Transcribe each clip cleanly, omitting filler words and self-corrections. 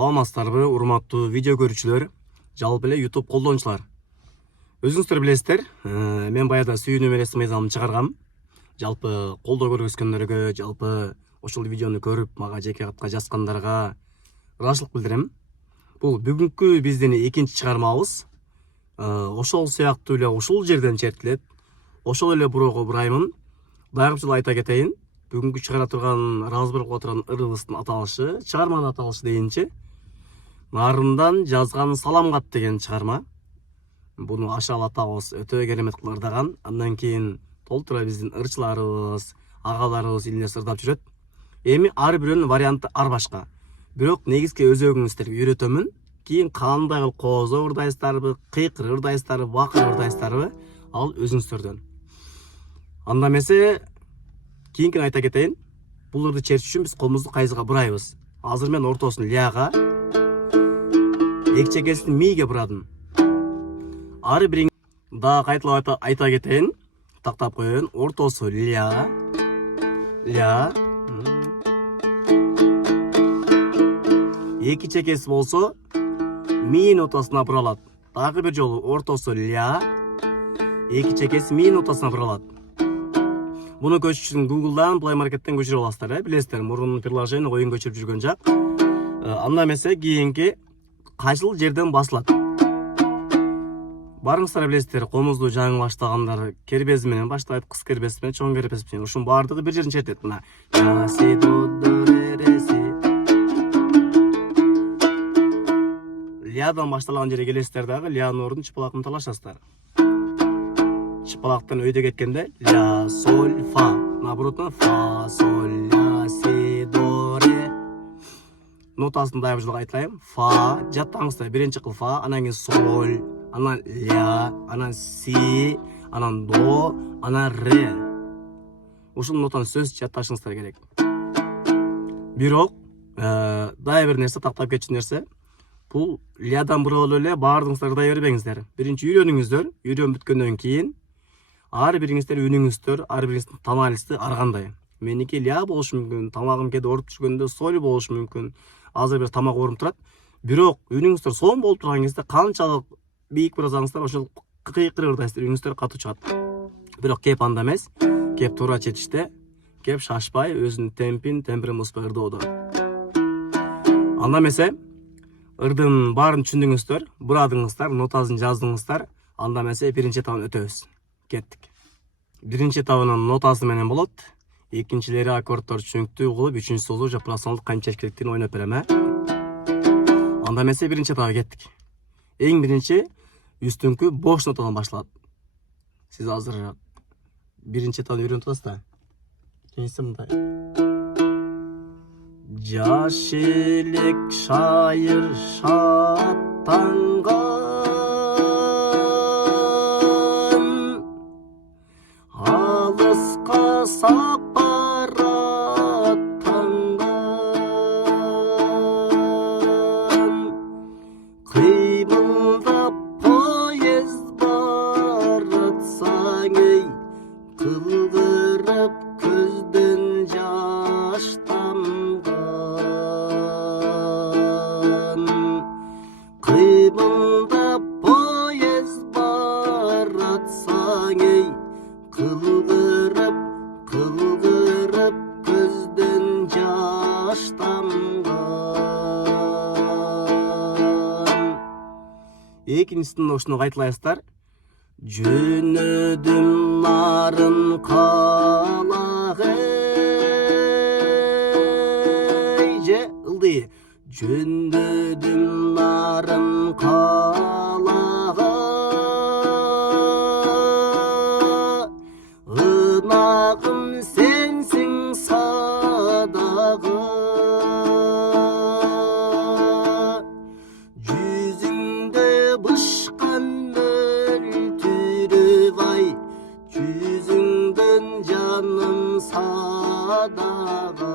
Саламатсыздарбы, урматтуу видео көрүүчүлөр, жалпы эле YouTube колдонуучулар. Өзүңүздөр билесиздер, мен баягы сүйүнүү менен мыйзамын чыгаргам. Жалпы колдоо көргөзгөндөргө, жалпы ошол видеону көрүп, мага жеке катка жазгандарга ыраазычылык билдирем. Бул бүгүнкү биздин экинчи чыгармабыз. Ошол сыяктуу эле ушул жерден чертилет. Ошол эле бурого бураймын. Дагы бир айта кетейин. Бүгүнкү чыгара турган, разбор кыла турган ырыбыздын аталышы, чыгарманын аталышы дейинче, нарындан жазган саламгат деген чыгарма. Буну Ашал атабыз өтө керемет кылып ырдаган. Андан кийин толтура биздин ырчыларыбыз, агаларыбыз илине ырдап жүрөт. Эми ар бирөөнүн варианты ар башка. Бирок негизги өзөгүн сиздерге үйрөтөмүн. Кийин кандай кылып коозо ырдайсыздарбы, кыйкыр ырдайсыздарбы, бакыр ырдайсыздарбы, ал өзүңүздөрдөн. Анда эмесе кийинкини айта кетейин. Бул ырды чертиш үчүн биз колубузду кайзыга бурайбыз. Азыр мен ортосун ляга, эки чекесин миге бурадым. Ар бириң да кайталап айта кетейин. Тактап коеюн. Ортосу ля, ля. Эки чекеси болсо ми нотасына буралат. Дагы бир жолу ортосу ля, эки чекеси ми нотасына буралат. Буну көчүрүш үчүн Google'дан, Play Market'ten көчүрүп аласыздар, билесиздер, мурун приложение оюн көчүрүп жүргөн жак. Анда эмесе кийинки кайсыл жерден басылат. Барыңыздар билесиздер, комузду жаңы баштагандар кербези менен баштайт, кыз кербези менен, чоң кербези менен. Ушунун баардыгы бир жерден чертет. Мына ля, си, до, ре, ре, си. Лядан башталган жерге келесиздер дагы, лянын ордун чыпалакын талашасыздар. Чыпалактан өйдө кеткенде ля, соль, фа. Наоборотно фа, соль, ля, си, до, ре. Нотасын дагы бир жолу айтайын. Фа, жаттаңыздар. Биринчи кыл фа, анан кийин соль, анан ля, анан си, анан до, анан ре. Ушул нотаны сөз жатташыңыздар керек. Бирок дагы бир нерсе, тактап кетчү нерсе. Бул лядан буралып эле баардыгыңыздар ырдай бербеңиздер. Биринчи үйрөнүңүздөр. Үйрөнүп бүткөндөн кийин ар бириңиздер үнүңүздөр, ар бириңиздин тональности ар кандай. Меники ля болушу мүмкүн, тамагым кээде ооруп жүргөндө соль болушу мүмкүн. Азыр бир тамак ооруп турат. Бирок үнүңүздөр сом болуп турган кезде канчалык бийик бурасаңыздар, ошол кыйкыр ырдайсыздар, үнүңүздөр катуу чыгат. Бирок кеп анда эмес, кеп туура четиште, кеп шашпай, өзүнүн темпин бузбай ырдоодо. Анда эмесе ырдын баарын түшүндүңүздөр, бурадыңыздар, нотасын жаздыңыздар. Анда эмесе биринчи этабын өтөбүз. Кеттик. Биринчи этабынын нотасы менен болот. Экинчилери аккорддор чөңктүү кылып, үчүнчүсү болсо жапырасаңды канча керектигин ойноп берем, Анда эмесе биринчи этабы кеттик. Эң биринчи үстүңкү бош нотадан башталат. Сиз азыр биринчи этабын үйрөнүп атасыз да. Кийинкиси мындай. Жаш элек шайыр шаттанган, алыска сапар аттанган, кыймылдап поезд баратсаң эй, кылгырып көздөн жаш тамган, кыймылдап поезд баратсаң эй, кылгырып көздөн жаш тамган. Экинчисин ошону кайталайсыздар. Жөнөдүм нарын калага, же ылды. Жөнөдүм нарын калага, ынагым сенсиң садагы, жүзүңдө бышкан мөлтүрөп ай, жүзүңдөн жаным садага,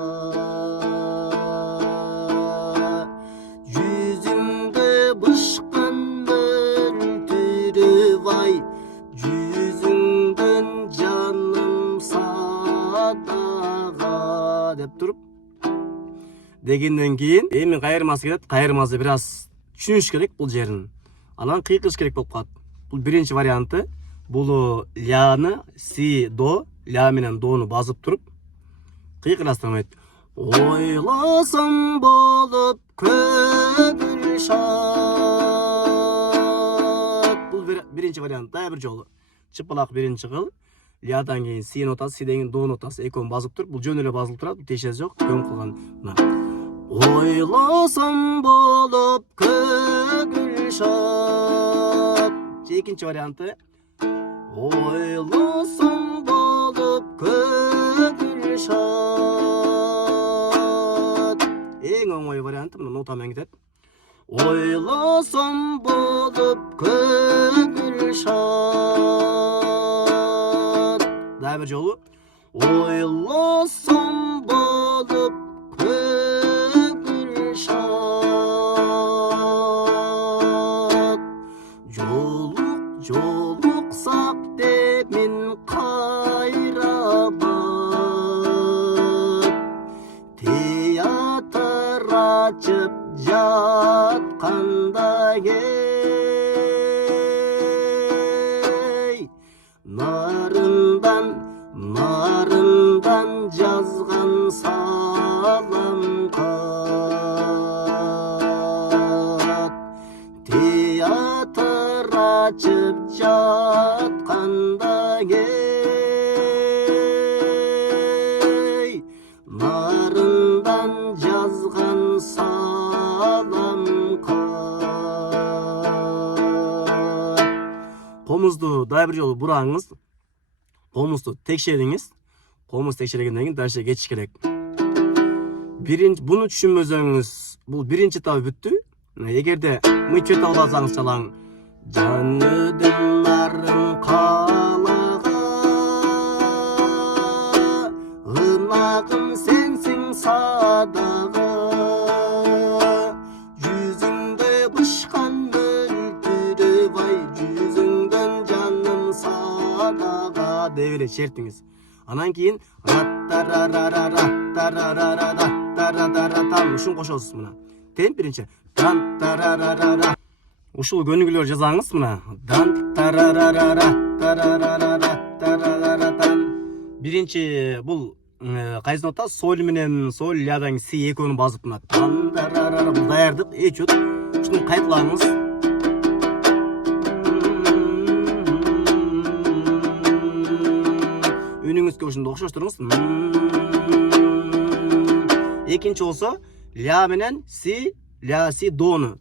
жүзүңдө бышкан дегенден кийин эми кайырмасы келет. Кайырмасы бир аз түшүнүш керек бул жерин. Анан кыйкырыш керек болуп калат. Бул биринчи варианты. Бул ляны си до, ля менен дону басып туруп кыйкырастырмайт. Ойласам болуп көңүл шат. Бул биринчи вариант. Дагы бир жолу. Чыпалак биринчи кыл. Лядан кийин си нотасы, сиден кийин до нотасы экөөнү басып туруп, бул жөн эле басылып турат, бул тиешеси жок. Көң кылган. Мына. Ойласам болуп көңүл шат. Экинчи варианты. Ойласам болуп көңүл шат. Эң оңой варианты мына нота менен кетет. Ойласам болуп көңүл шат. Дагы бир жолу. Ойласам болуп көңүл шат. Жолуксак деп мен кайрабат. Театр ачып жатканда кей нарындан жазган салам кат. Театр ачып жатканда кей нарындан жазган салам кат. Комузду дагы бир жолу бураңыз. Комузду текшериңиз. Комуз текшергенден кийин дальше кетиш керек. Буну түшүнбөсөңүз, бул биринчи этабы бүттү. Эгерде мыйчу этабы алсаңыз чалаң. Жаныдын нарын калага, ынагым сенсиң садага, жүзүңдө бышкан мөлтүрөп ай, жүзүңдөн жаным садага деп эле чертиңиз. Анан кийин раттарарарараттарарарараттарарараттам ушун кошосуз мына. Темп биринчи. Дан тарарарара. Ушул көнүгүүлөр жазаңыз мына. Дан тарарарараттарарарараттарарараттан. Биринчи бул кайсы нота? Соль менен соль, лядан си экөөнү басып мына. Дан тарарара бул даярдык. Эчөт. Ушуну кайталаңыз. Үнүңүзгө ушундай окшоштуруңуз. Экинчи болсо ля менен си, ля си дону.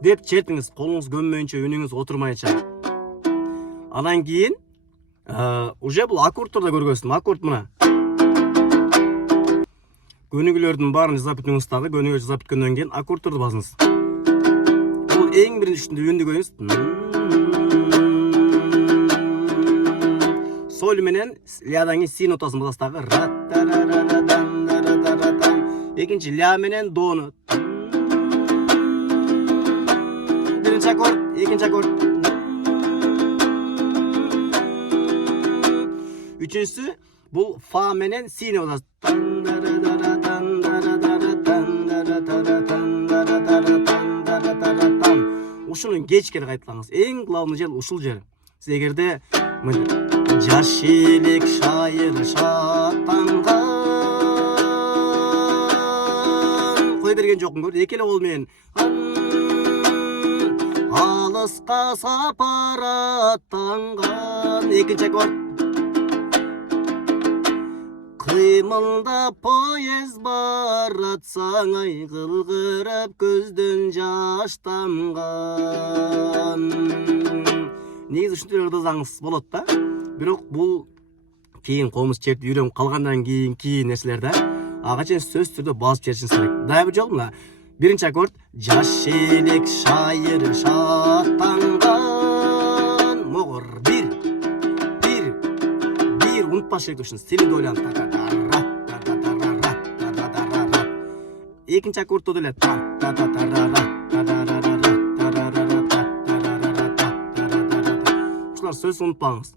Деп чертиңиз, колуңуз көммөйүнчө, үнүңүз отурмайча. Анан кийин уже бул аккордторду көргөзсүм. Аккорд мына. Көнүгүүлөрдүн баарын жазап бүтүңүз дагы, көнүгүү жазап бүткөндөн кийин аккордторду басыңыз. Бул эң биринчи үнү көрүңүз. Соль менен лядан кийин си нотасын басасыз дагы. Экинчи ля менен дону. Биринчи аккорд, экинчи аккорд. Үчүнчүсү бул фа менен сини басасыз. Ушуну кеч керек кайталаңыз. Эң главный жер ушул жер. Сиз эгерде жаш элек шайыр шаттанган кой берген жокмун көрдү. Эки эле кол менен алыска сапар аттанган. Экинчи аккорд. Кыймылда поезд баратсаң ай, кылгырап көздөн жаш тамган. Негизи ушинтип ырдасаңыз болот да. Бирок бул кийин комуз чертип үйрөнүп калгандан кийинки нерселер да. Ага чейин сөзсүз түрдө басып чертишиңиз керек. Дагы бир жолу мына. Биринчи аккорд жаш элек шайыр шаттанган. Могор бир унутпаш керек ушуну. Стилинде ойланып. Экинчи аккордто деле Окуучулар сөз унутпаңыз.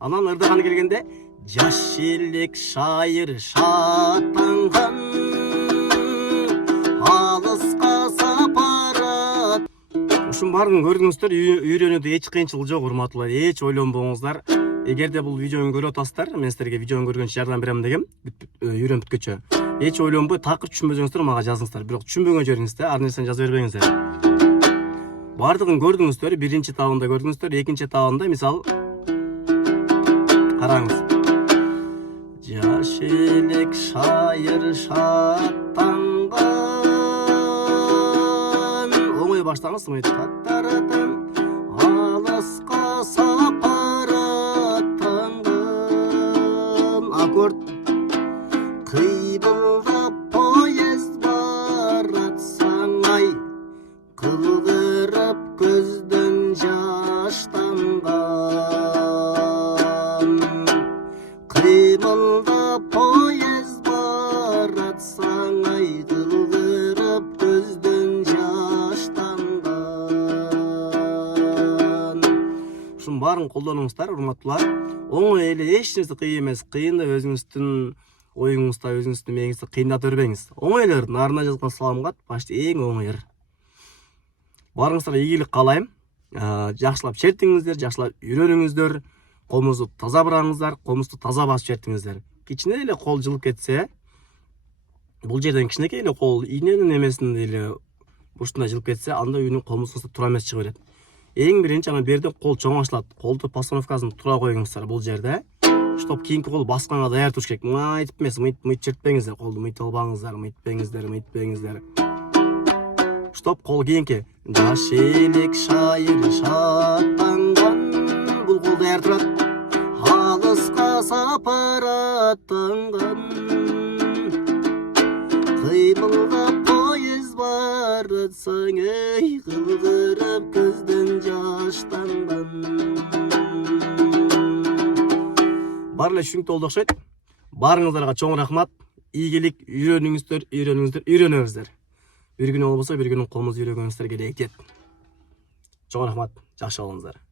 Анан ырдаганы келгенде жаш элек шайыр шаттанган алыска сапарат. Ушун баарын көрдүңүздөр, үйрөнүүдө эч кыйынчылык жок, урматтуулар. Эч ойлонбоңуздар. Эгерде бул видеону көрүп атасыздар, мен силерге видеону көргөнчө жардам берем дегем, үйрөнүп бүткөнчө. Эч ойлонбой, такыр түшүнбөсөңүздөр мага жазыңыздар. Бирок түшүнбөгөн жериңизде ар нерсени жаза бербеңиздер. Бардыгын көрдүңүздөр, биринчи табында көрдүңүздөр, экинчи табында мисалы караңыз. Жаш элек шайыр шаттанган. Оңой баштаңыз, таттаратан алыска сапараттанган. Аккорд. Кыйбылдап поезд баратсаң ай, кылдырып көздөн жаштанган. Кыйбылдап поезд баратсаң ай, кылдырып көздөн жаштанган. Ушун баарын колдонуңуздар, урматтуулар. Оңой эле, эч нерсе кыйын эмес. Кыйын деп өзүңүздүн оюңузда, өзүңүздүн мээңизди кыйындатып бербеңиз. Оңой эле, нарына жазган саламга почти эң оңой. Барыңыздарга ийгилик каалайм. Жакшылап чертиңиздер, жакшылап үйрөнүңүздөр. Колуңузду таза бураңыздар, колуңузду таза басып чертиңиздер. Кичине эле кол жылып кетсе, бул жерден кичинекей эле кол ийненин эмесинде эле бурчунда жылып кетсе, анда үйүнүн колуңузда туура эмес чыга берет. Эң биринчи ана берден кол чоң ачылат. Колду постановкасын туура коюңуздар бул жерде. Чтоб кийинки кол басканга даяр туруш керек. Мыйтып эмес, мыйт чертпеңиздер, колду мыйтып албаңыздар, мыйтпеңиздер. Чтоб кол кийинки жаш элек шайыр шаттанган, бул кол даяр турат. Алыска сапараттанган, кыймылдап поезд баратсаң эй, кылдырып көздөн жаштанган. Бар эле түшүнүктүү болду окшойт. Баарыңыздарга чоң рахмат. Ийгилик, үйрөнөңүздөр. Bir gün olmasa bir günün kolumuz yürüyüşler gerekti. Çok rahmat. Жақсы болыңыздар.